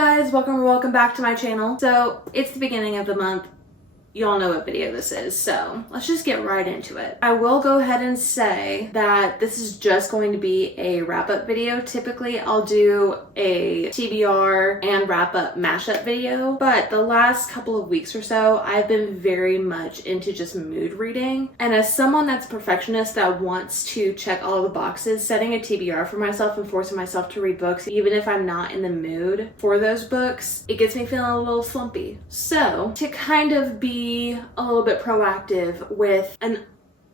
guys, welcome back to my channel. So it's the beginning of the month. You all know what video this is, so let's just get right into it. I will go ahead and say that this is just going to be a wrap-up video. Typically, I'll do a TBR and wrap-up mashup video, but the last couple of weeks or so, I've been very much into just mood reading. And as someone that's a perfectionist that wants to check all the boxes, setting a TBR for myself and forcing myself to read books, even if I'm not in the mood for those books, it gets me feeling a little slumpy. So to kind of be a little bit proactive with an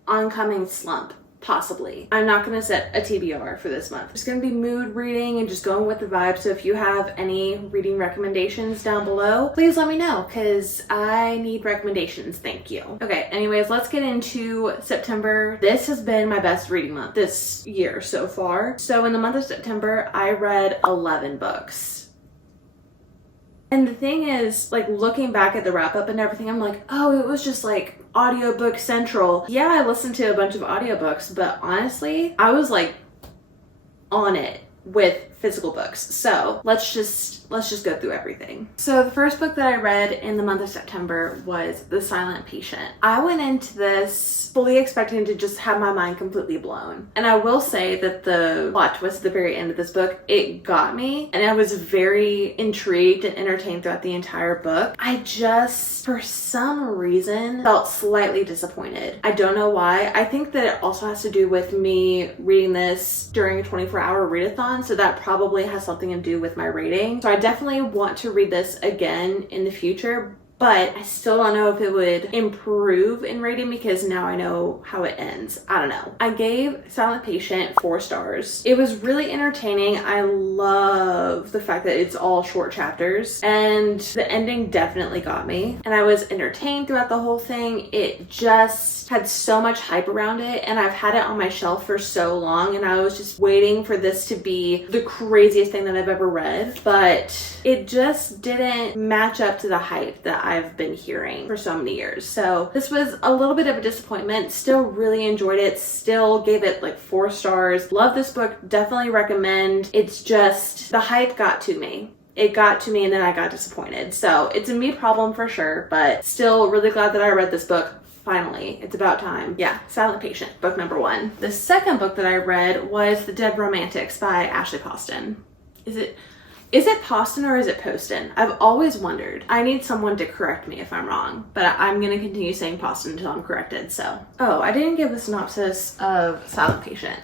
oncoming slump, possibly, I'm not going to set a TBR for this month. It's going to be mood reading and just going with the vibe. So if you have any reading recommendations down below, please let me know because I need recommendations. Thank you. Okay, anyways, let's get into September. This has been my best reading month this year so far. So in the month of September, I read 11 books. And the thing is, like, looking back at the wrap up and everything, I'm like, oh, it was just like audiobook central. Yeah, I listened to a bunch of audiobooks, but honestly, I was like on it with physical books. So let's just go through everything. So the first book that I read in the month of September was The Silent Patient. I went into this fully expecting to just have my mind completely blown. And I will say that the plot twist at the very end of this book, it got me, and I was very intrigued and entertained throughout the entire book. I just, for some reason, felt slightly disappointed. I don't know why. I think that it also has to do with me reading this during a 24-hour readathon, so that probably has something to do with my rating. So I definitely want to read this again in the future, but I still don't know if it would improve in rating because now I know how it ends. I don't know. I gave Silent Patient 4 stars. It was really entertaining. I love the fact that it's all short chapters, and the ending definitely got me. And I was entertained throughout the whole thing. It just had so much hype around it, and I've had it on my shelf for so long, and I was just waiting for this to be the craziest thing that I've ever read, but it just didn't match up to the hype that I've been hearing for so many years. So this was a little bit of a disappointment. Still really enjoyed it. Still gave it like 4 stars. Love this book. Definitely recommend. It's just the hype got to me. It got to me and then I got disappointed. So it's a me problem for sure, but still really glad that I read this book. Finally, it's about time. Yeah, Silent Patient, book number 1. The second book that I read was The Dead Romantics by Ashley Poston. Is it Poston or is it Poston? I've always wondered. I need someone to correct me if I'm wrong, but I'm gonna continue saying Poston until I'm corrected, so. Oh, I didn't give a synopsis of Silent Patient.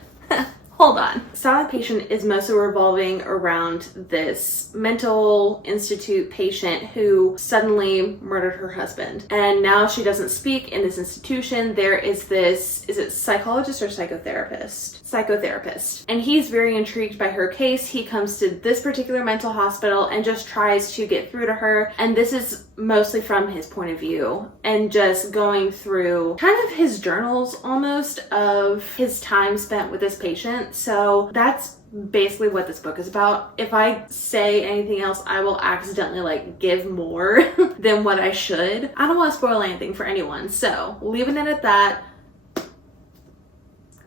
Hold on. Silent Patient is mostly revolving around this mental institute patient who suddenly murdered her husband. And now she doesn't speak in this institution. There is this, is it psychologist or psychotherapist? Psychotherapist. And he's very intrigued by her case. He comes to this particular mental hospital and just tries to get through to her. And this is mostly from his point of view and just going through kind of his journals almost of his time spent with this patient. So that's basically what this book is about. If I say anything else, I will accidentally like give more than what I should. I don't want to spoil anything for anyone, so leaving it at that.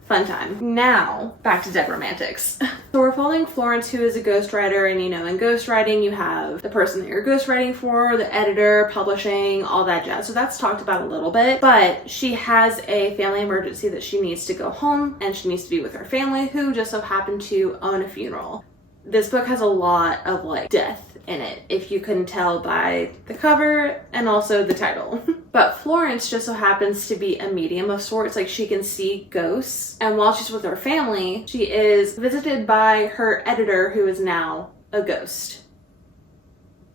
Fun time. Now, back to Dead Romantics. So we're following Florence, who is a ghostwriter, and you know, in ghostwriting, you have the person that you're ghostwriting for, the editor, publishing, all that jazz. So that's talked about a little bit, but she has a family emergency that she needs to go home, and she needs to be with her family, who just so happen to own a funeral. This book has a lot of like death in it, if you couldn't tell by the cover and also the title. But Florence just so happens to be a medium of sorts, like she can see ghosts. And while she's with her family, she is visited by her editor, who is now a ghost.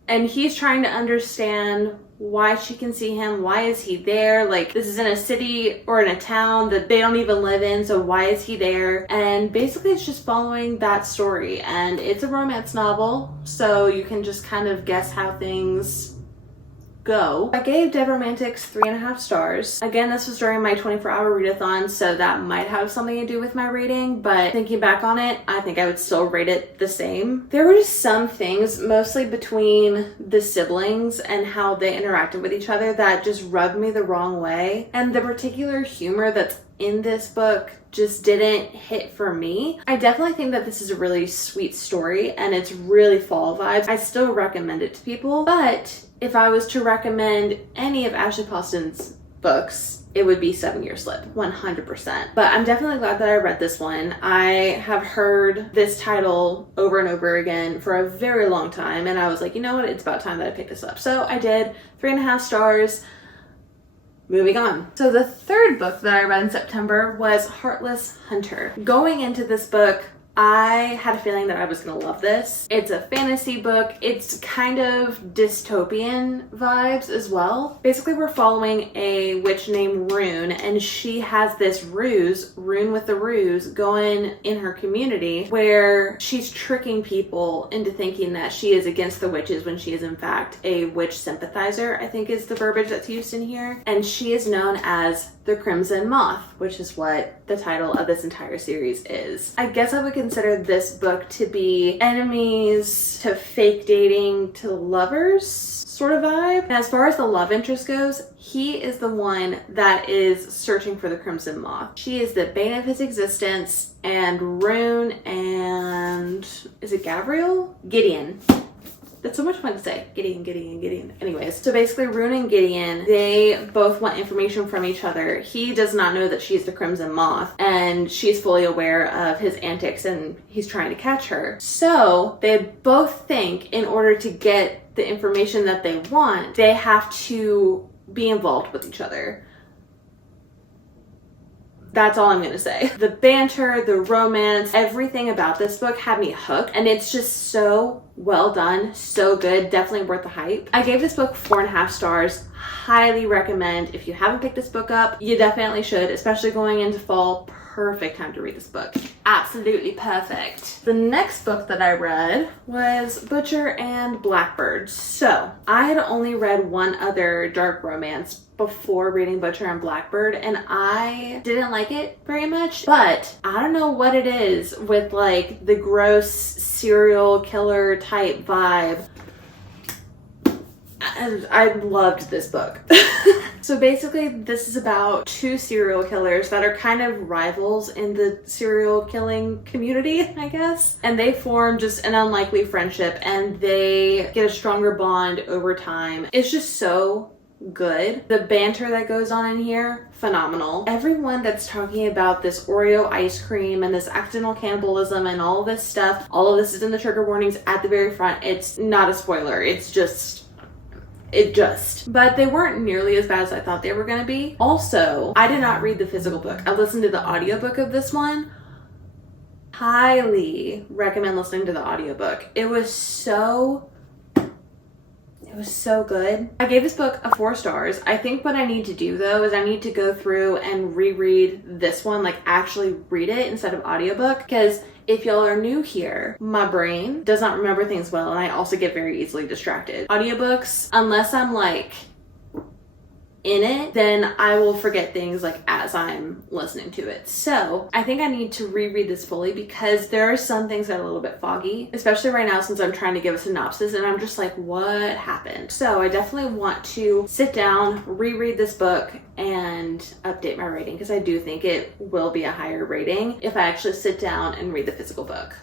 And he's trying to understand why she can see him. Why is he there? Like, this is in a city or in a town that they don't even live in, so why is he there? And basically it's just following that story, and it's a romance novel, so you can just kind of guess how things go. I gave Dead Romantics 3.5 stars. Again, this was during my 24-hour readathon, so that might have something to do with my rating, but thinking back on it, I think I would still rate it the same. There were just some things, mostly between the siblings and how they interacted with each other, that just rubbed me the wrong way. And the particular humor that's in this book just didn't hit for me. I definitely think that this is a really sweet story and it's really fall vibes. I still recommend it to people, but if I was to recommend any of Ashley Poston's books, it would be 7 Year Slip, 100%. But I'm definitely glad that I read this one. I have heard this title over and over again for a very long time, and I was like, you know what, it's about time that I picked this up. So I did, 3.5 stars. Moving on. So the third book that I read in September was Heartless Hunter. Going into this book, I had a feeling that I was gonna love this. It's a fantasy book. It's kind of dystopian vibes as well. Basically, we're following a witch named Rune, and she has this ruse, Rune with the Ruse, going in her community where she's tricking people into thinking that she is against the witches when she is in fact a witch sympathizer, I think is the verbiage that's used in here. And she is known as the Crimson Moth, which is what the title of this entire series is. I guess I would consider this book to be enemies to fake dating to lovers sort of vibe. And as far as the love interest goes, he is the one that is searching for the Crimson Moth. She is the bane of his existence, and Rune and is it Gabriel? Gideon. That's so much fun to say. Gideon. Anyways, so basically Rune and Gideon, they both want information from each other. He does not know that she's the Crimson Moth, and she's fully aware of his antics and he's trying to catch her. So they both think in order to get the information that they want, they have to be involved with each other. That's all I'm gonna say. The banter, the romance, everything about this book had me hooked, and it's just so well done, so good, definitely worth the hype. I gave this book 4.5 stars. Highly recommend. If you haven't picked this book up, you definitely should, especially going into fall. Perfect time to read this book. Absolutely perfect. The next book that I read was Butcher and Blackbird. So I had only read one other dark romance before reading Butcher and Blackbird, and I didn't like it very much, but I don't know what it is with like the gross serial killer type vibe. I loved this book. So basically this is about two serial killers that are kind of rivals in the serial killing community, I guess. And they form just an unlikely friendship and they get a stronger bond over time. It's just so good. The banter that goes on in here, phenomenal. Everyone that's talking about this Oreo ice cream and this accidental cannibalism and all of this stuff, all of this is in the trigger warnings at the very front. It's not a spoiler. But they weren't nearly as bad as I thought they were gonna be. Also, I did not read the physical book. I listened to the audiobook of this one. Highly recommend listening to the audiobook. It was so good. I gave this book a 4 stars. I think what I need to do though is I need to go through and reread this one, like actually read it instead of audiobook, because if y'all are new here, my brain does not remember things well, and I also get very easily distracted. Audiobooks, unless I'm like in it, then I will forget things like as I'm listening to it. So I think I need to reread this fully because there are some things that are a little bit foggy, especially right now since I'm trying to give a synopsis and I'm just like, what happened? So I definitely want to sit down, reread this book, and update my rating because I do think it will be a higher rating if I actually sit down and read the physical book,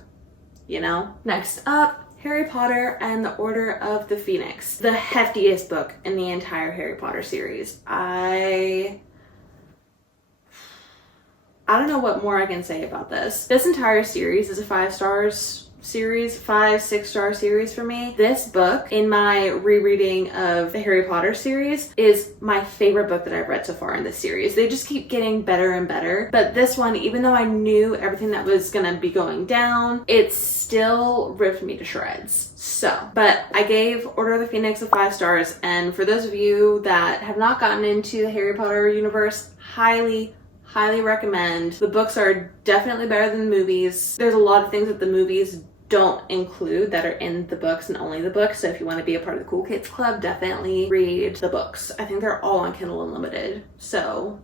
you know? Next up, Harry Potter and the Order of the Phoenix. The heftiest book in the entire Harry Potter series. I don't know what more I can say about this. This entire series is a 5 stars series, 6 star series for me. This book in my rereading of the Harry Potter series is my favorite book that I've read so far in this series. They just keep getting better and better, but this one, even though I knew everything that was gonna be going down, it still ripped me to shreds. So, but I gave Order of the Phoenix a 5 stars, and for those of you that have not gotten into the Harry Potter universe, highly recommend. The books are definitely better than the movies. There's a lot of things that the movies don't include that are in the books and only the books. So if you want to be a part of the Cool Kids Club, definitely read the books. I think they're all on Kindle Unlimited. So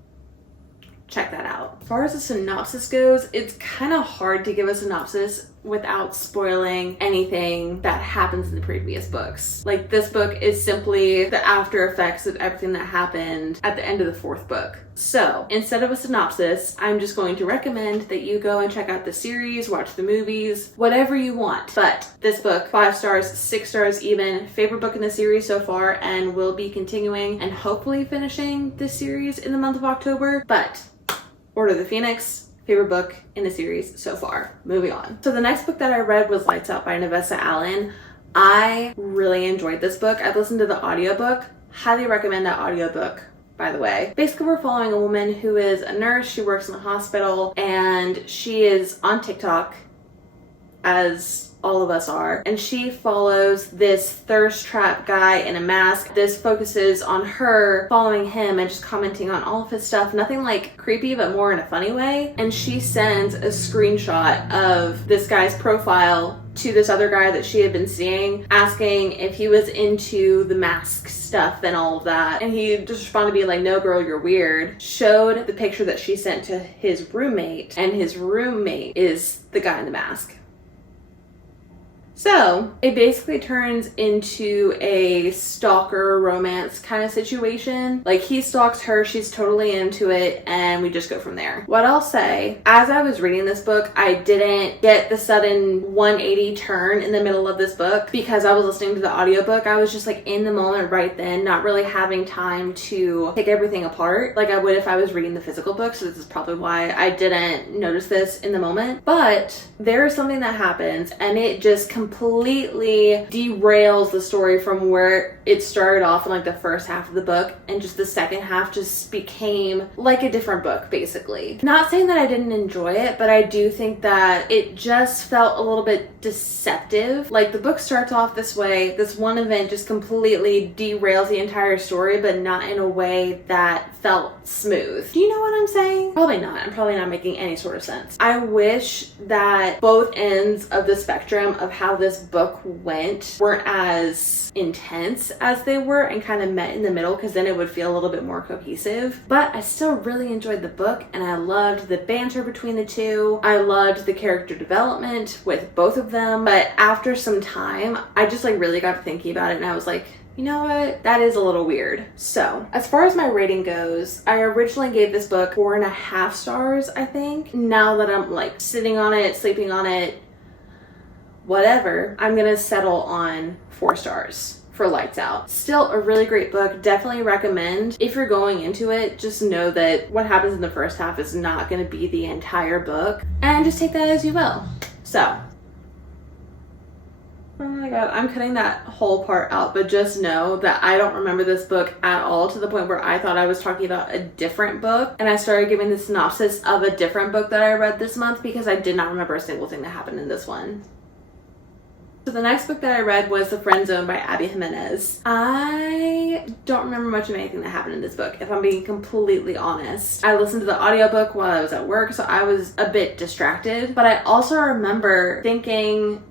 check that out. As far as the synopsis goes, it's kind of hard to give a synopsis without spoiling anything that happens in the previous books. Like, this book is simply the after effects of everything that happened at the end of the 4th book. So instead of a synopsis, I'm just going to recommend that you go and check out the series, watch the movies, whatever you want. But this book, 5 stars, 6 stars even, favorite book in the series so far, and will be continuing and hopefully finishing this series in the month of October. But Order of the Phoenix, favorite book in the series so far. Moving on. So the next book that I read was Lights Out by Navessa Allen. I really enjoyed this book. I've listened to the audiobook. Highly recommend that audiobook, by the way. Basically, we're following a woman who is a nurse. She works in a hospital and she is on TikTok, as all of us are, and she follows this thirst trap guy in a mask. This focuses on her following him and just commenting on all of his stuff. Nothing like creepy, but more in a funny way. And she sends a screenshot of this guy's profile to this other guy that she had been seeing, asking if he was into the mask stuff and all of that. And he just responded being like, no girl, you're weird. Showed the picture that she sent to his roommate, and his roommate is the guy in the mask. So it basically turns into a stalker romance kind of situation. Like, he stalks her, she's totally into it, and we just go from there. What I'll say, as I was reading this book, I didn't get the sudden 180 turn in the middle of this book because I was listening to the audiobook. I was just like in the moment right then, not really having time to pick everything apart like I would if I was reading the physical book. So this is probably why I didn't notice this in the moment. But there is something that happens and it just completely derails the story from where it started off in like the first half of the book, and just the second half just became like a different book, basically. Not saying that I didn't enjoy it, but I do think that it just felt a little bit deceptive. Like, the book starts off this way, this one event just completely derails the entire story, but not in a way that felt smooth. Do you know what I'm saying? Probably not. I'm probably not making any sort of sense. I wish that both ends of the spectrum of how this book went weren't as intense as they were and kind of met in the middle, because then it would feel a little bit more cohesive. But I still really enjoyed the book, and I loved the banter between the two. I loved the character development with both of them. But after some time, I just like really got to thinking about it, and I was like, you know what? That is a little weird. So, as far as my rating goes, I originally gave this book 4.5 stars, I think. Now that I'm like sitting on it, sleeping on it, whatever, I'm gonna settle on 4 stars for Lights Out. Still a really great book. Definitely recommend. If you're going into it, just know that what happens in the first half is not gonna be the entire book, and just take that as you will. So, oh my god, I'm cutting that whole part out, but just know that I don't remember this book at all, to the point where I thought I was talking about a different book, and I started giving the synopsis of a different book that I read this month because I did not remember a single thing that happened in this one. So the next book that I read was The Friend Zone by Abby Jimenez. I don't remember much of anything that happened in this book, if I'm being completely honest. I listened to the audiobook while I was at work, so I was a bit distracted, but I also remember thinking,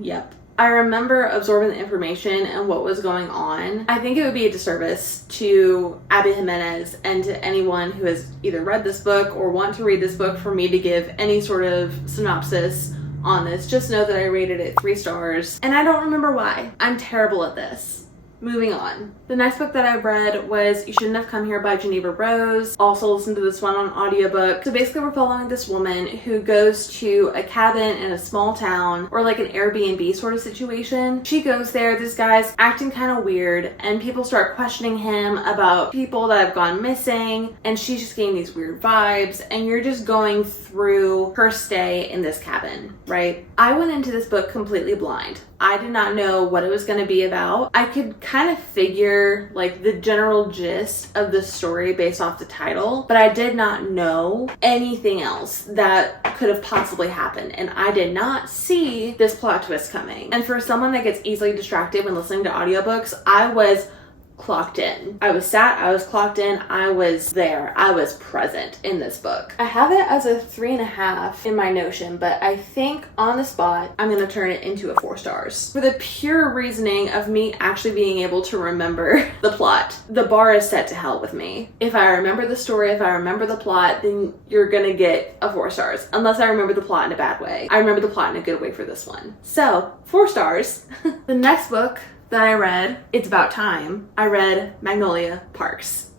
yep. I remember absorbing the information and what was going on. I think it would be a disservice to Abby Jimenez and to anyone who has either read this book or want to read this book for me to give any sort of synopsis on this. Just know that I rated it 3 stars, and I don't remember why. I'm terrible at this. Moving on. The next book that I read was You Shouldn't Have Come Here by Geneva Rose. Also listened to this one on audiobook. So basically we're following this woman who goes to a cabin in a small town, or like an Airbnb sort of situation. She goes there, this guy's acting kind of weird, and people start questioning him about people that have gone missing, and she's just getting these weird vibes, and you're just going through her stay in this cabin, right? I went into this book completely blind. I did not know what it was going to be about. I could kind of figure like the general gist of the story based off the title, but I did not know anything else that could have possibly happened, and I did not see this plot twist coming. And for someone that gets easily distracted when listening to audiobooks, I was clocked in. I was sat, I was clocked in, I was there, I was present in this book. I have it as a 3.5 in my Notion, but I think on the spot, I'm gonna turn it into a 4 stars. For the pure reasoning of me actually being able to remember the plot. The bar is set to hell with me. If I remember the story, if I remember the plot, then you're gonna get a 4 stars. Unless I remember the plot in a bad way. I remember the plot in a good way for this one. So, 4 stars. The next book that I read, it's about time, I read Magnolia Parks.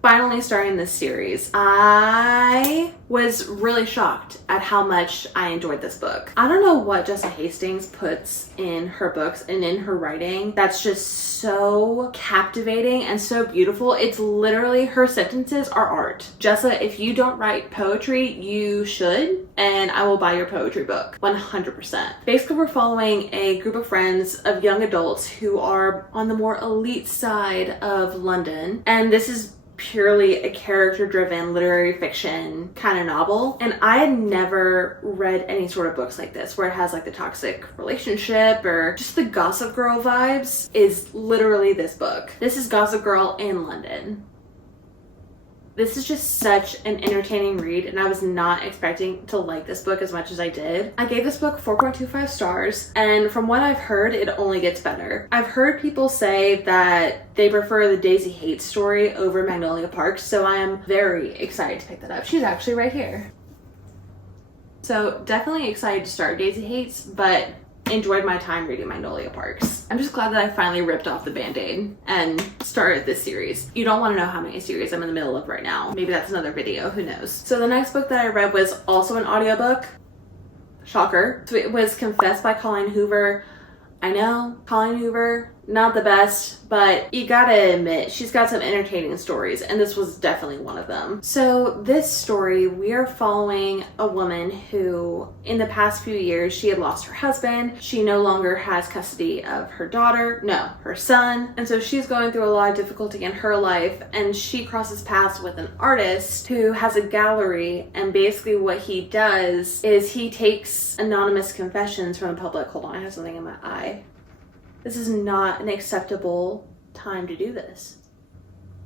Finally starting this series. I was really shocked at how much I enjoyed this book. I don't know what Jessa Hastings puts in her books and in her writing that's just so captivating and so beautiful. It's literally, her sentences are art. Jessa, if you don't write poetry, you should, and I will buy your poetry book, 100%. Basically, we're following a group of friends of young adults who are on the more elite side of London, and this is purely a character-driven literary fiction kind of novel. And I had never read any sort of books like this where it has like the toxic relationship or just the Gossip Girl vibes. Is literally this book. This is Gossip Girl in London. This is just such an entertaining read, and I was not expecting to like this book as much as I did. I gave this book 4.25 stars, and from what I've heard, it only gets better. I've heard people say that they prefer the Daisy Hates story over Magnolia Parks, so I am very excited to pick that up. She's actually right here. So definitely excited to start Daisy Hates, but enjoyed my time reading Magnolia Parks. I'm just glad that I finally ripped off the band-aid and started this series. You don't want to know how many series I'm in the middle of right now. Maybe that's another video, who knows. So the next book that I read was also an audiobook. Shocker. So it was Confess by Colleen Hoover. I know, Colleen Hoover, not the best, but you gotta admit, she's got some entertaining stories, and this was definitely one of them. So this story, we are following a woman who, in the past few years, she had lost her husband. She no longer has custody of her daughter, no, her son. And so she's going through a lot of difficulty in her life, and she crosses paths with an artist who has a gallery, and basically what he does is he takes anonymous confessions from the public. Hold on, I have something in my eye. This is not an acceptable time to do this.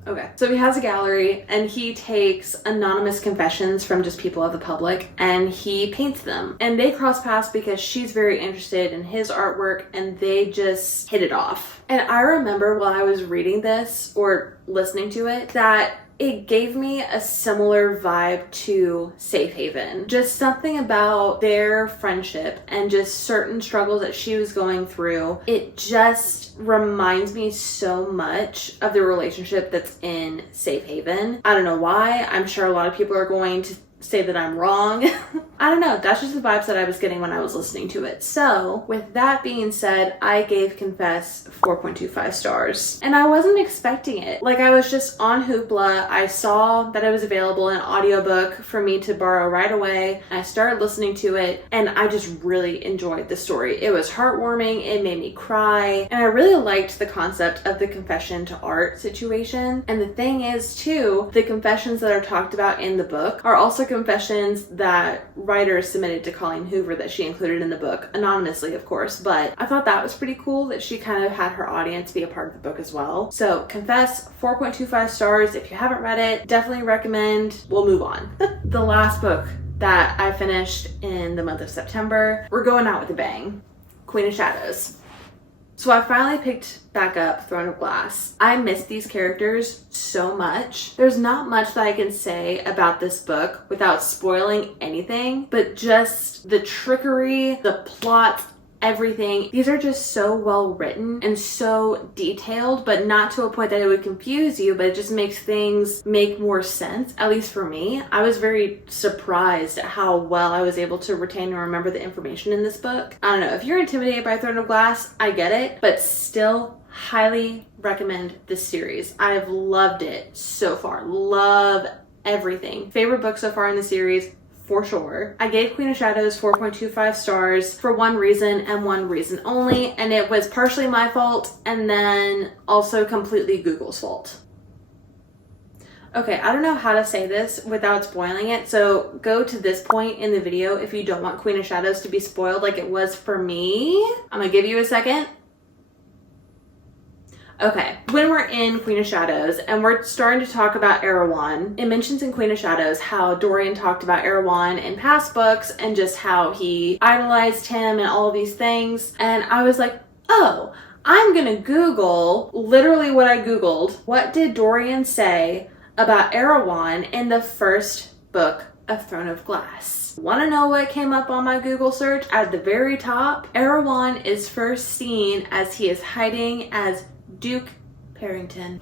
Okay, so he has a gallery and he takes anonymous confessions from just people of the public and he paints them. And they cross paths because she's very interested in his artwork and they just hit it off. And I remember while I was reading this or listening to it that it gave me a similar vibe to Safe Haven. Just something about their friendship and just certain struggles that she was going through. It just reminds me so much of the relationship that's in Safe Haven. I don't know why. I'm sure a lot of people are going to say that I'm wrong. I don't know. That's just the vibes that I was getting when I was listening to it. So with that being said, I gave Confess 4.25 stars. And I wasn't expecting it. Like, I was just on Hoopla. I saw that it was available in audiobook for me to borrow right away. I started listening to it and I just really enjoyed the story. It was heartwarming. It made me cry. And I really liked the concept of the confession to art situation. And the thing is too, the confessions that are talked about in the book are also confessions that writers submitted to Colleen Hoover that she included in the book, anonymously of course, but I thought that was pretty cool that she kind of had her audience be a part of the book as well. So Confess, 4.25 stars. If you haven't read it, definitely recommend. We'll move on. The last book that I finished in the month of September, we're going out with a bang. Queen of Shadows. So I finally picked back up Throne of Glass. I miss these characters so much. There's not much that I can say about this book without spoiling anything, but just the trickery, the plot, everything. These are just so well written and so detailed, but not to a point that it would confuse you, but it just makes things make more sense, at least for me. I was very surprised at how well I was able to retain and remember the information in this book. I don't know, if you're intimidated by Throne of Glass, I get it, but still highly recommend this series. I've loved it so far. Love everything. Favorite book so far in the series, for sure. I gave Queen of Shadows 4.25 stars for one reason and one reason only, and it was partially my fault and then also completely Google's fault. Okay, I don't know how to say this without spoiling it, so go to this point in the video if you don't want Queen of Shadows to be spoiled like it was for me. I'm gonna give you a second. Okay, when we're in Queen of Shadows and we're starting to talk about Erewhon, it mentions in Queen of Shadows how Dorian talked about Erewhon in past books and just how he idolized him and all of these things. And I was like, oh, I'm gonna Google literally what I Googled. What did Dorian say about Erewhon in the first book of Throne of Glass? Want to know what came up on my Google search? At the very top, Erewhon is first seen as he is hiding as Duke Parrington.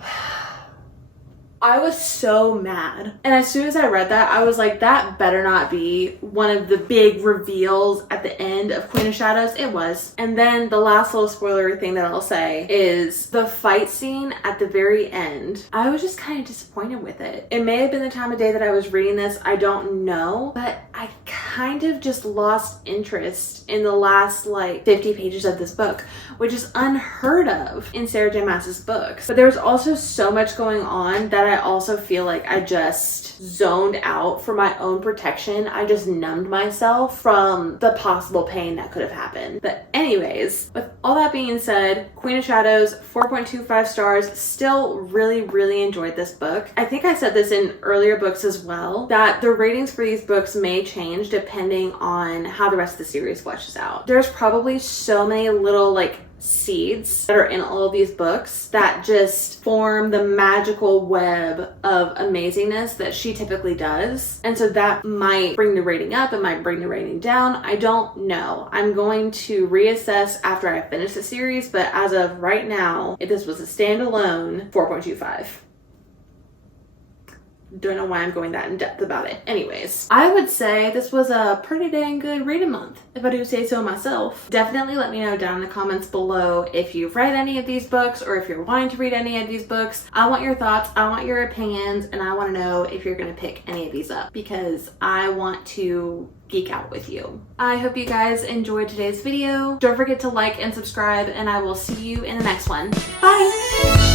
I was so mad. And as soon as I read that, I was like, that better not be one of the big reveals at the end of Queen of Shadows. It was. And then the last little spoilery thing that I'll say is the fight scene at the very end. I was just kind of disappointed with it. It may have been the time of day that I was reading this. I don't know. But I kind of just lost interest in the last like 50 pages of this book, which is unheard of in Sarah J. Maas's books. But there's also so much going on that I also feel like I just zoned out for my own protection. I just numbed myself from the possible pain that could have happened. But anyways, with all that being said, Queen of Shadows, 4.25 stars. Still really enjoyed this book. I think I said this in earlier books as well, that the ratings for these books may change depending on how the rest of the series fleshes out. There's probably so many little like seeds that are in all of these books that just form the magical web of amazingness that she typically does. And so that might bring the rating up, it might bring the rating down. I don't know. I'm going to reassess after I finish the series, but as of right now, if this was a standalone, 4.25. Don't know why I'm going that in depth about it. Anyways, I would say this was a pretty dang good reading month, if I do say so myself. Definitely let me know down in the comments below if you've read any of these books or if you're wanting to read any of these books. I want your thoughts, I want your opinions, and I want to know if you're going to pick any of these up because I want to geek out with you. I hope you guys enjoyed today's video. Don't forget to like and subscribe, and I will see you in the next one. Bye!